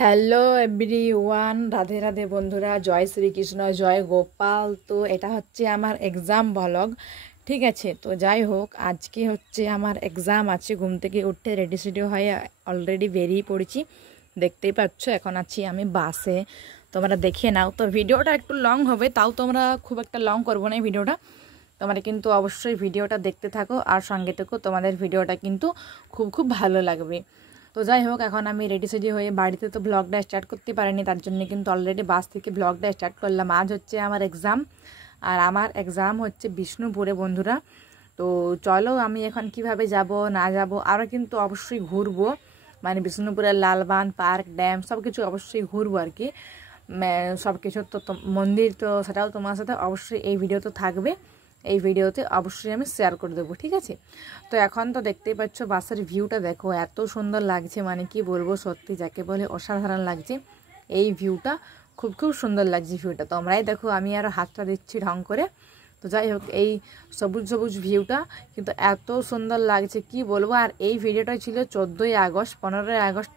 Hello everyone, Radhe Radhe বন্ধুরা, জয় শ্রীকৃষ্ণ, জয় গোপাল। তো এটা হচ্ছে আমার এক্সাম ব্লগ, ঠিক আছে। তো যাই হোক, আজকে হচ্ছে আমার এক্সাম আছে। ঘুম থেকে উঠে রেডি সেডি হয়ে অলরেডি বেরিয়ে পড়েছি। দেখতেই পাচ্ছ এখন আছি আমি বাসে। তোমরা দেখে নাও। তো ভিডিওটা একটু লং হবে, তাও তোমরা খুব একটা লং করবো না এই ভিডিওটা। তোমরা কিন্তু অবশ্যই ভিডিওটা দেখতে থাকো আর সঙ্গে থেকো, তোমাদের ভিডিওটা কিন্তু খুব খুব ভালো লাগবে। তো যাই হোক, এখন আমি রেডি সেডি হয়ে বাড়িতে তো ব্লগটা স্টার্ট করতে পারিনি, তার জন্য কিন্তু অলরেডি বাস থেকে ব্লগটা স্টার্ট করলাম। আজ হচ্ছে আমার এক্সাম, আর আমার এক্সাম হচ্ছে বিষ্ণুপুরে বন্ধুরা। তো চলো আমি এখন কিভাবে যাব না যাব, আরও কিন্তু অবশ্যই ঘুরবো, মানে বিষ্ণুপুরের লালবান পার্ক, ড্যাম সব কিছু অবশ্যই ঘুরবো আর কি। সব কিছু তো মন্দির, তো সেটাও তোমার সাথে অবশ্যই এই ভিডিও তো থাকবে। এই ভিডিওতে অবশ্যই আমি শেয়ার করে দেবো, ঠিক আছে। তো এখন তো দেখতেই পাচ্ছ বাসের ভিউটা দেখো, এত সুন্দর লাগছে, মানে কি বলবো, সত্যি যাকে বলে অসাধারণ লাগছে এই ভিউটা। খুব খুব সুন্দর লাগছে ভিউটা। তোমরাই দেখো, আমি আরও হাতটা দিচ্ছি ঢং করে। তো যাই হোক, এই সবুজ সবুজ ভিউটা কিন্তু এত সুন্দর লাগছে কি বলবো। আর এই ভিডিওটা ছিল 14ই আগস্ট, 15ই আগস্ট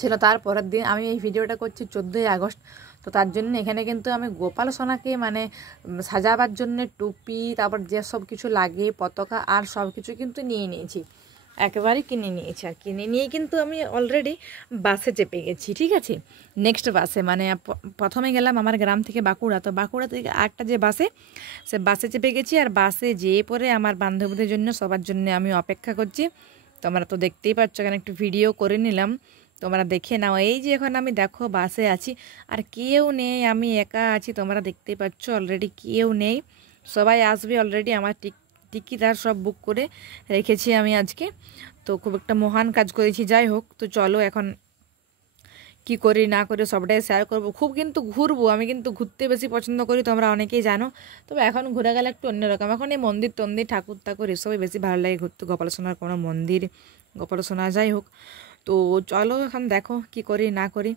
ছিল তার পরের দিন। আমি এই ভিডিওটা করছি 14ই আগস্ট। তো তার জন্য এখানে কিন্তু আমি গোপাল সোনাকে মানে সাজাবার জন্য টুপি, তারপর যে সব কিছু লাগে, পতাকা আর সব কিছু কিন্তু নিয়ে নিয়েছি, একেবারে কিনে নিয়েছি। আর কিনে নিয়ে কিন্তু আমি অলরেডি বাসে চেপে গেছি, ঠিক আছে। নেক্সট বাসে মানে প্রথমে গেলাম আমার গ্রাম থেকে বাঁকুড়া, তো বাঁকুড়া থেকে আরেকটা যে বাসে, সে বাসে চেপে গেছি। আর বাসে যেয়ে পরে আমার বান্ধবীদের জন্য সবার জন্য আমি অপেক্ষা করছি। তোমরা তো দেখতেই পাচ্ছ, এখানে একটু ভিডিও করে নিলাম, তোমরা দেখে নাও। এই যে এখন আমি দেখো বাসে আছি, আর কেউ নেই, আমি একা আছি। তোমরা দেখতেই পাচ্ছ অলরেডি কেউ নেই, সবাই আসবে অলরেডি। আমার টিকিট আর সব বুক করে রেখেছি আমি আজকে। তো খুব একটা মহান কাজ করেছি। যাই হোক, তো চলো এখন কি করি না করি সবটাই শেয়ার করবো। খুব কিন্তু ঘুরবো, আমি কিন্তু ঘুরতে বেশি পছন্দ করি, তোমরা অনেকেই জানো। তবে এখন ঘুরে গেলে একটু অন্যরকম, এখন এই মন্দির টন্দির ঠাকুর ঠাকুর এসবই বেশি ভালো লাগে ঘুরতে, গোপালসোনার কোনো মন্দির, গোপালসোনা। যাই হোক, তো চলো এখন দেখো কি করি না করি।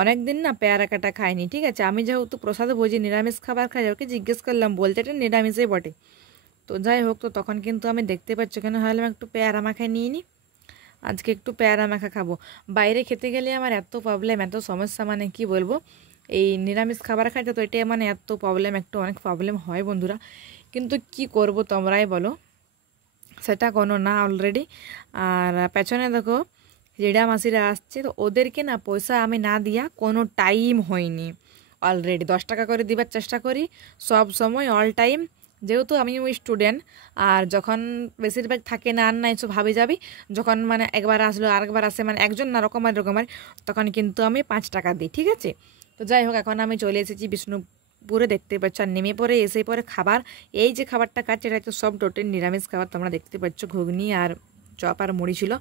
অনেক দিন না পেয়ারা কাটা খাইনি, ঠিক আছে। আমি যেহেতু প্রসাদে ভোজি নিরামিষ খাবার খাই, ওকে জিজ্ঞেস করলাম, বলতে এটা নিরামিষই বটে। তো যাই হোক, তো তখন কিন্তু আমি দেখতে পাচ্ছি কেন হলাম একটু পেয়ারা মাখায় নিয়ে নিই। আজকে একটু পেয়ারা মাখা খাবো। বাইরে খেতে গেলে আমার এত প্রবলেম, এত সমস্যা, মানে কি বলবো। এই নিরামিষ খাবার খাইতে তো এটাই মানে এত প্রবলেম, একটু অনেক প্রবলেম হয় বন্ধুরা। কিন্তু কি করব তোমরাই বলো, সেটা কোনো না অলরেডি। আর পেছনে দেখো জেঠা মাসিরা আসছে, তো ওদেরকে না পয়সা আমি না দিয়া কোনো টাইম হয়নি। অলরেডি 10 টাকা করে দিবার চেষ্টা করি সব সময়, অল টাইম। যেহেতু আমি ওই স্টুডেন্ট, আর যখন বেশিরভাগ থাকে না আর না এসব ভাবে যাবি, যখন মানে একবার আসলো আরেকবার আসে, মানে একজন না রকমের রকমের, তখন কিন্তু আমি 5 টাকা দিই, ঠিক আছে। তো যাই হোক, এখন আমি চলে এসেছি বিষ্ণুপুরে, দেখতে পাচ্ছ। আর নেমে পরে এসে পরে খাবার, এই যে খাবারটা খাচ্ছে এটা তো সব টোটাল নিরামিষ খাবার, তোমরা দেখতে পাচ্ছ ঘুগনি আর চপ আর মুড়ি ছিল।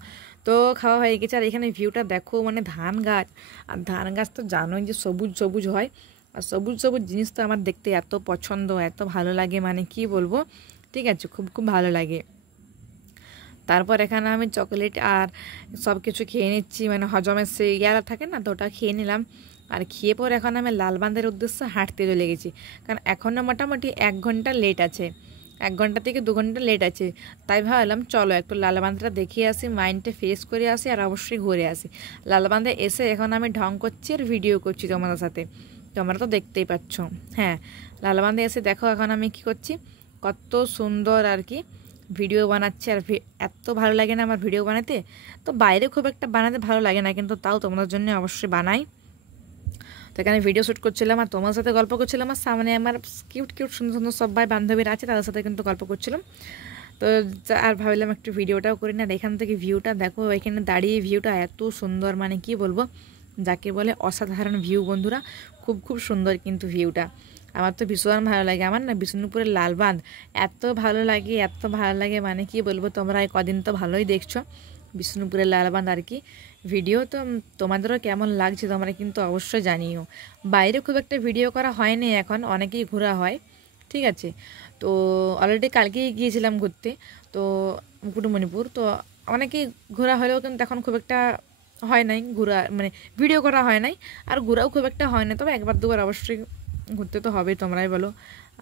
তো খাওয়া হয়ে গেছে। আর এখানে ভিউটা দেখো, মানে ধান গাছ, আর ধান গাছ তো জানোই যে সবুজ সবুজ হয়। আর সবুজ সবুজ জিনিস তো আমার দেখতে এত পছন্দ, এত ভালো লাগে, মানে কি বলবো, ঠিক আছে, খুব খুব ভালো লাগে। তারপর এখানে আমি চকলেট আর সব কিছু খেয়ে নিচ্ছি, মানে হজমের সে ইয়ারা থাকে না, তো ওটা খেয়ে নিলাম। আর খেয়ে পর এখন আমি লালবাঁধের উদ্দেশ্যে হাঁটতে চলে গেছি, কারণ এখনও মোটামুটি 1 ঘন্টা লেট আছে, 1 ঘন্টা থেকে 2 ঘন্টা লেট আছে। তাই ভাবলাম চলো একটু লালবাঁধটা দেখে আসি, মাইন্ডটা ফ্রেশ করে আসি, আর অবশ্যই ঘুরে আসি। লালবাঁধে এসে এখন আমি ঢং করছি আর ভিডিও করছি তোমাদের সাথে, তোমরা তো দেখতেই পাচ্ছ। হ্যাঁ, লালবাঁধে এসে দেখো এখন আমি কি করছি, কত সুন্দর আর কি ভিডিও বানাচ্ছি। আর এত ভালো লাগে না আমার ভিডিও বানাতে। তো বাইরে খুব একটা বানাতে ভালো লাগে না, কিন্তু তাও তোমাদের জন্য অবশ্যই বানাই। তো এখানে ভিডিও শ্যুট করছিলাম আর তোমার সাথে গল্প করছিলাম, আর সামনে আমার কিউট কিউট সুন্দর সুন্দর সবাই বান্ধবীরা আছে, তাদের সাথে কিন্তু গল্প করছিলাম। তো আর ভাবলাম একটু ভিডিওটাও করি না। আর এখান থেকে ভিউটা দেখো, এখানে দাঁড়িয়ে ভিউটা এত সুন্দর, মানে কি বলবো, যাকে বলে অসাধারণ ভিউ বন্ধুরা। খুব খুব সুন্দর কিন্তু ভিউটা, আমার তো ভীষণ ভালো লাগে। আমার না বিষ্ণুপুরের লালবাঁধ এত ভালো লাগে, এত ভালো লাগে, মানে কি বলবো। তোমরা এই কদিন তো ভালোই দেখছো বিষ্ণুপুরের লালবাঁধ আর কি ভিডিও। তো তোমাদেরও কেমন লাগছে তোমরা কিন্তু অবশ্যই জানিও। বাইরে খুব একটা ভিডিও করা হয়নি, এখন অনেকেই ঘোরা হয়, ঠিক আছে। তো অলরেডি কালকেই গিয়েছিলাম ঘুরতে, তো মুকুটমণিপুর। তো অনেকেই ঘোরা হলেও কিন্তু এখন খুব একটা হয় নাই ঘোরা, মানে ভিডিও করা হয় নাই, আর ঘোরাও খুব একটা হয় না। তবে একবার দুবার অবশ্যই ঘুরতে তো হবেই, তোমরাই বলো।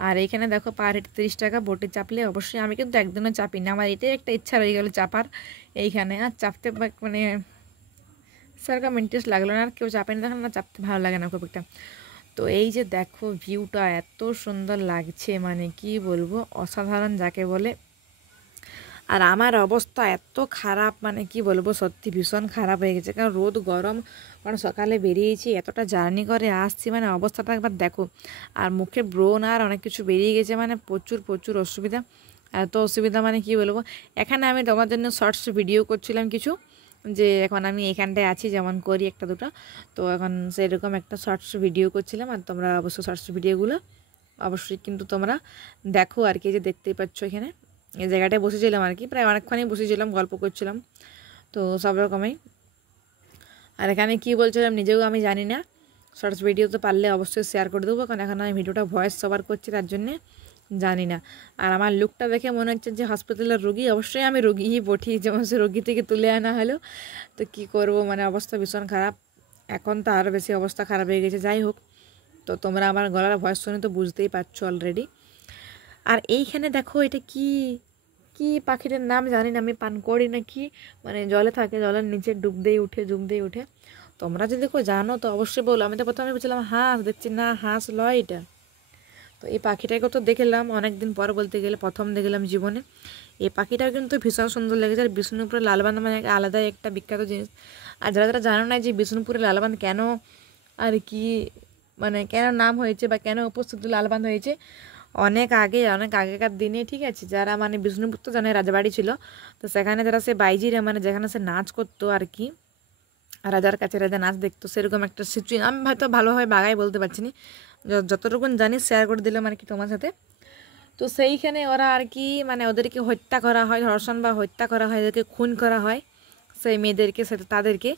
আর এইখানে দেখো পার হেড 30 টাকা, বোটে চাপলে অবশ্যই, আমি কিন্তু একদিনও চাপি না, আমার এটাই একটা ইচ্ছা রয়ে গেল চাপার এইখানে। আর চাপতে মানে সেরকম ইন্টারেস্ট লাগলো না, আর কেউ চাপে না, দেখেন না চাপতে ভালো লাগে না খুব একটা। তো এই যে দেখো ভিউটা এত সুন্দর লাগছে, মানে কি বলবো, অসাধারণ যাকে বলে। আর আমার অবস্থা এত খারাপ, মানে কি বলবো, সত্যি ভীষণ খারাপ হয়ে গেছে, কারণ রোদ গরম, কারণ সকালে বেরিয়েছি, এতটা জার্নি করে আসছি, মানে অবস্থাটা একবার দেখো। আর মুখে ব্রণ আর অনেক কিছু বেরিয়ে গেছে, মানে প্রচুর প্রচুর অসুবিধা। এত অসুবিধা মানে কি বলবো। এখানে আমি তোমার জন্য শর্টস ভিডিও করছিলাম কিছু, যে এখন আমি এখানটায় আছি, যেমন করি একটা দুটো, তো এখন সেরকম একটা শর্টস ভিডিও করছিলাম। আর তোমরা অবশ্যই শর্টস ভিডিওগুলো অবশ্যই কিন্তু তোমরা দেখো আর কি, যে দেখতেই পাচ্ছ এখানে এই জায়গাটায় বসেছিলাম আর কি, প্রায় অনেকক্ষণই বসেছিলাম, গল্প করছিলাম, তো সব রকমই। আর এখানে কী বলছিলাম নিজেও আমি জানি না, শর্টস ভিডিও তো পারলে অবশ্যই শেয়ার করে দেবো, কারণ এখন আমি ভিডিওটা ভয়েস ওভার করছি, তার জন্যে জানি না। আর আমার লুকটা দেখে মনে হচ্ছে যে হসপিটালের রোগী, অবশ্যই আমি রোগীই বটি, যেমন সে রোগী থেকে তুলে আনা হলো। তো কি করব, মানে অবস্থা ভীষণ খারাপ, এখন তো আরও বেশি অবস্থা খারাপ হয়ে গেছে। যাই হোক, তো তোমরা আমার গলার ভয়েস শুনে তো বুঝতেই পারছো অলরেডি। আর এইখানে দেখো এটা কি কি পাখিটার নাম জানি না, আমি পানকড়ি না কি, মানে জলে থাকে, জলের নিচে ডুব দিয়ে উঠে। তোমরা যদি কেউ জানো তো অবশ্যই বলো। আমি তো প্রথমে বলছিলাম হাঁস, দেখছি না হাঁস লয় এটা। তো এই পাখিটাকে তো দেখলাম অনেক দিন পর, বলতে গেলে প্রথম দেখলাম জীবনে। এই পাখিটাও কিন্তু ভীষণ সুন্দর লেগেছে। আর বিষ্ণুপুরের লালবান্ধ মানে আলাদাই একটা বিখ্যাত জিনিস। আর যারা যারা জানো না যে বিষ্ণুপুরের লালবান্ধ কেন আর কি, মানে কেন নাম হয়েছে বা কেন উপস্থিত লালবান্ধ হয়েছে, অনেক আগে, অনেক আগেকার দিনে, ঠিক আছে, যারা মানে বিষ্ণুপুর তো জানে রাজবাড়ি ছিল, তো সেখানে যারা সে বাইজিরা, মানে যেখানে সে নাচ করতো আর কি, রাজার কাছে রাজা নাচ দেখতো, সেরকম একটা সিচুয়েশন। আমি হয়তো ভালোভাবে বাগাই বলতে পারছি না, যতটুকু জানি শেয়ার করে দিলাম আর কি তোমার সাথে। তো সেইখানে ওরা আর কি, মানে ওদেরকে হত্যা করা হয়, ধর্ষণ বা হত্যা করা হয়, ওদেরকে খুন করা হয়, সেই মেয়েদেরকে, সেটা তাদেরকে।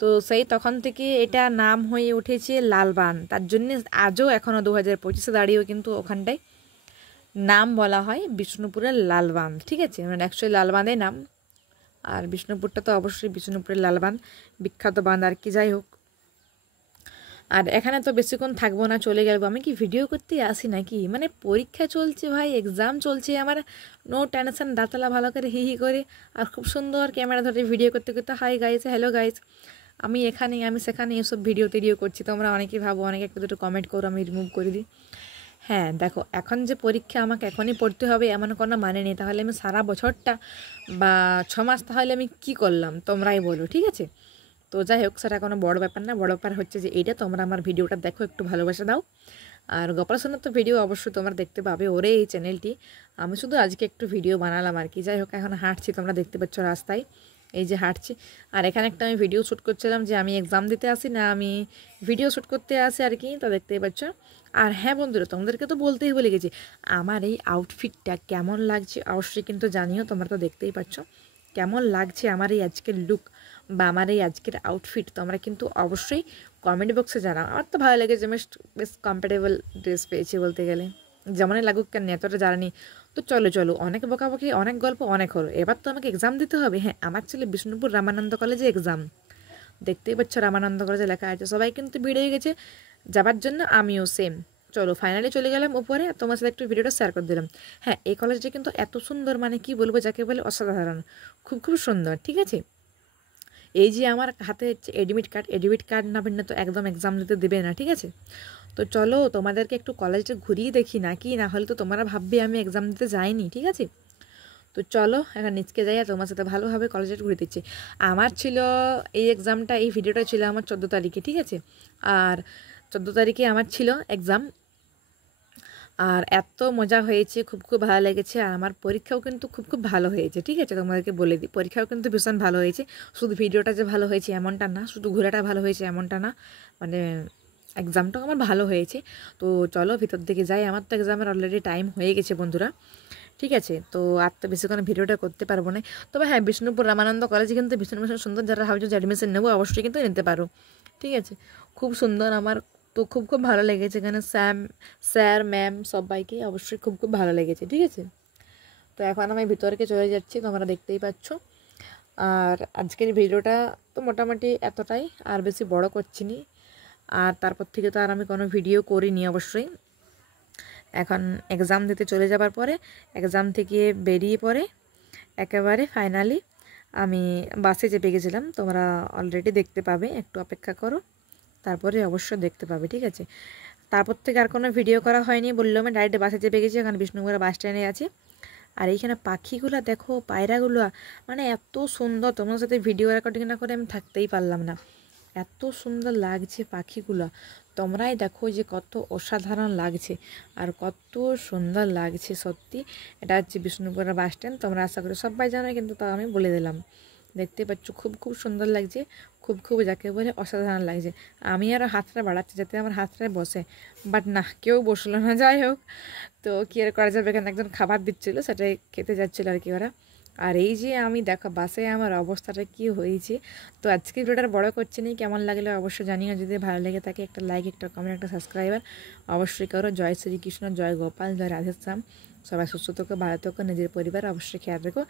তো সেই তখন থেকে এটা নাম হয়ে উঠেছে লালবান। তার জন্যে আজও এখনও 2025-এ দাঁড়িয়েও কিন্তু ওখানটায় নাম বলা হয় বিষ্ণুপুরের লালবাঁধ, ঠিক আছে, মানে অ্যাকচুয়ালি লালবাঁধের নাম। আর বিষ্ণুপুরটা তো অবশ্যই বিষ্ণুপুরের লালবাঁধ, বিখ্যাত বাঁধ আর কি। যাই হোক, আর এখানে তো বেশিক্ষণ থাকবো না, চলে গেলবো। আমি কি ভিডিও করতে আসি নাকি, মানে পরীক্ষা চলছে ভাই, এক্সাম চলছে আমার, নো টেনশন, দাঁতলা ভালো করে হি হি করে, আর খুব সুন্দর ক্যামেরা ধরে ভিডিও করতে করতে, হাই গাইস, হ্যালো গাইস, আমি এখানে আমি সেখানে এসব ভিডিও টিডিও করছি। তোমরা অনেকেই ভাবো, অনেকে একটা দুটো কমেন্ট করো, আমি রিমুভ করে দিই। হ্যাঁ দেখো, এখন যে পরীক্ষা আমাকে এখনই পড়তে হবে এমন কোনো মানে নেই, তাহলে আমি সারা বছরটা বা 6 মাস তাহলে আমি কি করলাম তোমরাই বলো, ঠিক আছে। তো যাই হোক, সেটা কোনো বড় ব্যাপার না, বড় ব্যাপার হচ্ছে যে এইটা, তোমরা আমার ভিডিওটা দেখো, একটু ভালোবাসা দাও। আর গোপাল সোনার তো ভিডিও অবশ্যই তোমরা দেখতে পাবে ওরে এই চ্যানেলটি। আমি শুধু আজকে একটু ভিডিও বানালাম আর কি। যাই হোক, এখন হাঁটছি, তোমরা দেখতে পাচ্ছ রাস্তায়, এই যে হাঁটছি। আর এখানে একটা আমি ভিডিও শ্যুট করছিলাম, যে আমি এক্সাম দিতে আসি না, আমি ভিডিও শ্যুট করতে আসি আর কি, তো দেখতেই পাচ্ছ। আর হ্যাঁ বন্ধুরা, তোমাদেরকে তো বলতেই ভুলে গেছি, আমার এই আউটফিটটা কেমন লাগছে অবশ্যই কিন্তু জানিও। তোমরা তো দেখতেই পাচ্ছ কেমন লাগছে আমার এই আজকের লুক বা আমার এই আজকের আউটফিট, তোমরা কিন্তু অবশ্যই কমেন্ট বক্সে জানাও। আমার তো ভালো লেগেছে, বেশ কমফর্টেবল ড্রেস পেয়েছি বলতে গেলে, যেমনই লাগুক কেন, এতটা জানি। তো চলো চলো, অনেক বকাবকি, অনেক গল্প অনেক হলো, এবার তো আমাকে এক্সাম দিতে হবে। হ্যাঁ, আমার ছেলে বিষ্ণুপুর রামানন্দ কলেজে এক্সাম, দেখতেই পাচ্ছ রামানন্দ কলেজে লেখা আছে। সবাই কিন্তু ভিড় হয়ে গেছে যাবার জন্য, আমিও সেম। চলো ফাইনালি চলে গেলাম উপরে, তোমার সাথে একটু ভিডিওটা শেয়ার করে দিলাম। হ্যাঁ, এই কলেজটা কিন্তু এত সুন্দর, মানে কি বলবো, যাকে বলে অসাধারণ, খুব খুব সুন্দর, ঠিক আছে। এই যে আমার হাতে হচ্ছে এডমিট কার্ড না ভিন্ন তো একদম এক্সাম দিতে দেবে না, ঠিক আছে। তো চলো তোমাদেরকে একটু কলেজটা ঘুরিয়ে দেখি নাকি, না হলে তো তোমরা ভাববে আমি এক্সাম দিতে যাইনি, ঠিক আছে। তো চলো এখন নিচকে যাই, আর তোমার সাথে ভালোভাবে কলেজে ঘুরে দিচ্ছি। আমার ছিল এই এক্সামটা, এই ভিডিওটা ছিল আমার 14 তারিখে, ঠিক আছে। আর 14 তারিখে আমার ছিল এক্সাম, আর এত মজা হয়েছে, খুব খুব ভালো লেগেছে। আর আমার পরীক্ষাও কিন্তু খুব খুব ভালো হয়েছে, ঠিক আছে, তোমাদেরকে বলে দিই, পরীক্ষাও কিন্তু ভীষণ ভালো হয়েছে। শুধু ভিডিওটা যে ভালো হয়েছে এমনটা না, শুধু ঘোরাটা ভালো হয়েছে এমনটা না, মানে এক্সামটাও আমার ভালো হয়েছে। তো চলো ভিতর দিকে যাই, আমার তো এক্সামের অলরেডি টাইম হয়ে গেছে বন্ধুরা, ঠিক আছে। তো আর তো বেশিক্ষণ ভিডিওটা করতে পারবো না। তবে হ্যাঁ, বিষ্ণুপুর রামানন্দ কলেজে কিন্তু ভীষণ ভীষণ সুন্দর, যারা ভাবছো যে অ্যাডমিশন নেবো অবশ্যই কিন্তু নিতে পারো, ঠিক আছে। খুব সুন্দর, আমার তো খুব খুব ভালো লেগেছে এখানে, স্যার ম্যাম সবাইকে অবশ্যই খুব খুব ভালো লেগেছে, ঠিক আছে। তো এখন আমি ভিতরকে চলে যাচ্ছি, তোমরা দেখতেই পাচ্ছ। আর আজকের ভিডিওটা তো মোটামুটি এতটাই, আর বেশি বড় করছি নি। আর তারপর থেকে তো আর আমি কোনো ভিডিও করিনি অবশ্যই। এখন এক্সাম দিতে চলে যাবার পরে, এক্সাম থেকে বেরিয়ে পরে একেবারে ফাইনালি আমি বাসে চেপে গেছিলাম, তোমরা অলরেডি দেখতে পাবে, একটু অপেক্ষা করো, তারপরে অবশ্যই দেখতে পাবে, ঠিক আছে। তারপর থেকে আর কোনো ভিডিও করা হয়নি, বললাম আমি ডাইরেক্ট বাসে চেপে গেছি, এখন বিষ্ণুপুরা বাস স্ট্যান্ডে আছি। আর এইখানে পাখিগুলো দেখো, পায়রাগুলো মানে এত সুন্দর, তোমার সাথে ভিডিও রেকর্ডিং না করে আমি থাকতেই পারলাম না, এত সুন্দর লাগছে পাখিগুলো। তোমরাই দেখো যে কত অসাধারণ লাগছে আর কত সুন্দর লাগছে সত্যি। এটা হচ্ছে বিষ্ণুপুরা বাস স্ট্যান্ড, তোমরা আশা করি সবাই জানো, কিন্তু তাও আমি বলে দিলাম। দেখতে পাচ্ছ খুব খুব সুন্দর লাগছে, খুব খুব যাকে বলে অসাধারণ লাগছে। আমি আরও হাতটা বাড়াচ্ছি যাতে আমার হাতটায় বসে, বাট না, কেউ বসলো না। যাই হোক, তো কী আর করা যাবে, এখানে একজন খাবার দিচ্ছিলো, সেটাই খেতে যাচ্ছিলো আর কি ওরা। আর এই যে আমি দেখো বাসে আমার অবস্থাটা কি হয়েছে। তো আজকে ভিডিওটা বড় করছি না, কেমন লাগলে অবশ্যই জানিও, যদি ভালো লেগে থাকে একটা লাইক, একটা কমেন্ট, একটা সাবস্ক্রাইবার অবশ্যই করো। জয় শ্রীকৃষ্ণ, জয় গোপাল, জয় রাধেশ্যাম। সবাই সুস্থ থাকো, ভালো থাকো, নিজের পরিবার অবশ্যই খেয়াল রেখো।